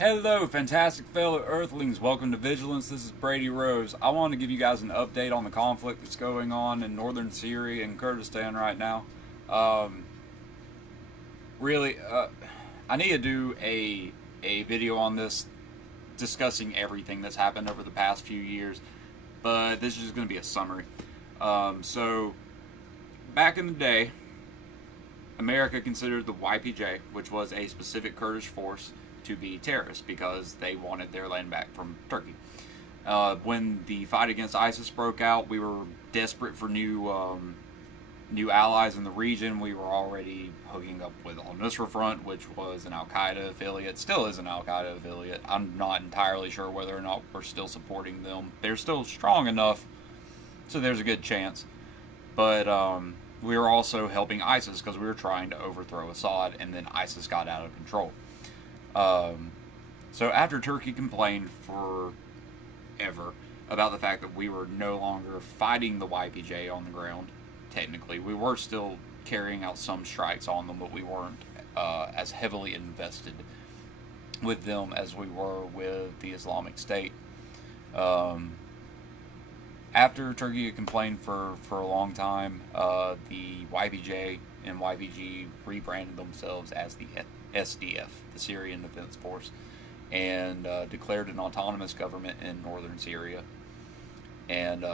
Hello, fantastic fellow Earthlings. Welcome to Vigilance. This is Brady Rose. I want to give you guys an update on the conflict that's going on in northern Syria and Kurdistan right now. I need to do a video on this discussing everything that's happened over the past few years, but this is just going to be a summary. So, back in the day, America considered the YPJ, which was a specific Kurdish force, to be terrorists because they wanted their land back from Turkey. When the fight against ISIS broke out, we were desperate for new allies in the region. We were already hooking up with Al-Nusra Front, which was an Al-Qaeda affiliate, still is an Al-Qaeda affiliate. I'm not entirely sure whether or not we're still supporting them. They're still strong enough, so there's a good chance. But we were also helping ISIS because we were trying to overthrow Assad, and then ISIS got out of control. So after Turkey complained forever about the fact that we were no longer fighting the YPJ on the ground, technically, we were still carrying out some strikes on them, but we weren't as heavily invested with them as we were with the Islamic State. After Turkey had complained for a long time, the YPJ and YPG rebranded themselves as the SDF, the Syrian Defense Force, and declared an autonomous government in northern Syria. And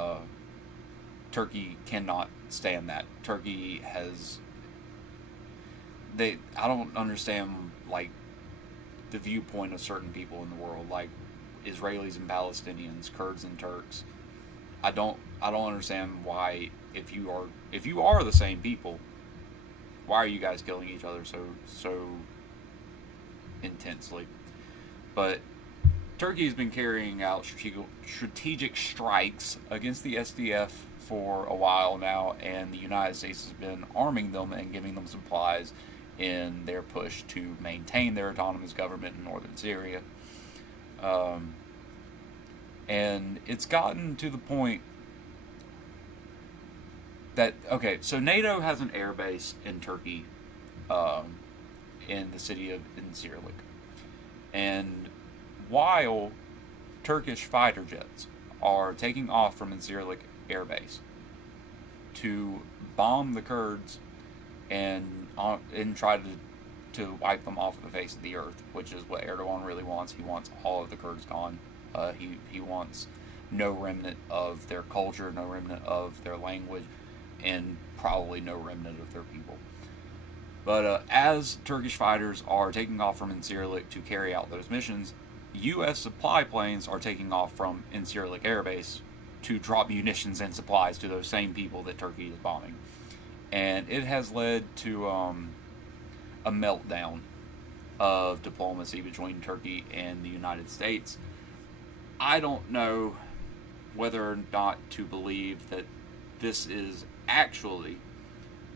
Turkey cannot stand that. Turkey has... I don't understand, like, the viewpoint of certain people in the world, like Israelis and Palestinians, Kurds and Turks. I don't understand why, if you are the same people, why are you guys killing each other so intensely? But Turkey has been carrying out strategic strikes against the SDF for a while now, and the United States has been arming them and giving them supplies in their push to maintain their autonomous government in northern Syria. And it's gotten to the point that, okay, so NATO has an air base in Turkey, in the city of Syriac. And while Turkish fighter jets are taking off from Syriac air base to bomb the Kurds and try to wipe them off the face of the earth, which is what Erdogan really wants. He wants all of the Kurds gone. He wants no remnant of their culture, no remnant of their language, and probably no remnant of their people. But as Turkish fighters are taking off from Syriac to carry out those missions, U.S. supply planes are taking off from Syriac Air Base to drop munitions and supplies to those same people that Turkey is bombing. And it has led to a meltdown of diplomacy between Turkey and the United States. I don't know whether or not to believe that this is actually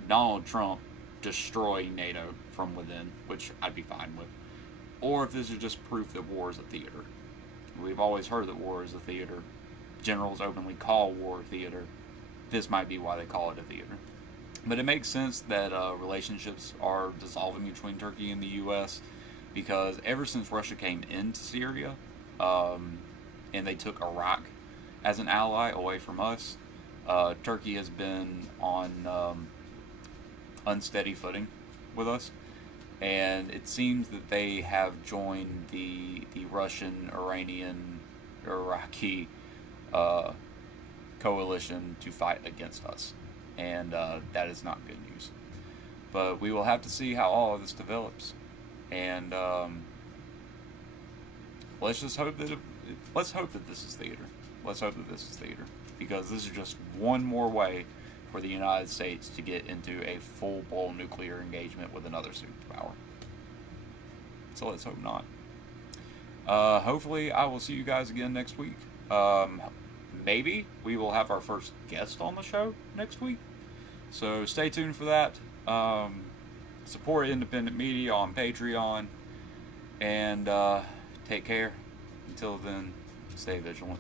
Donald Trump destroying NATO from within, which I'd be fine with, or if this is just proof that war is a theater. We've always heard that war is a theater. Generals openly call war a theater. This might be why they call it a theater. But it makes sense that relationships are dissolving between Turkey and the U.S. because ever since Russia came into Syria, and they took Iraq as an ally away from us, Turkey has been on unsteady footing with us, and it seems that they have joined the Russian, Iranian, Iraqi coalition to fight against us, and that is not good news. But we will have to see how all of this develops, and let's just hope that let's hope that this is theater. Let's hope that this is theater, because this is just one more way for the United States to get into a full-blown nuclear engagement with another superpower. So let's hope not. Hopefully I will see you guys again next week. Maybe we will have our first guest on the show next week. So stay tuned for that. Support independent media on Patreon. And take care. Until then, stay vigilant.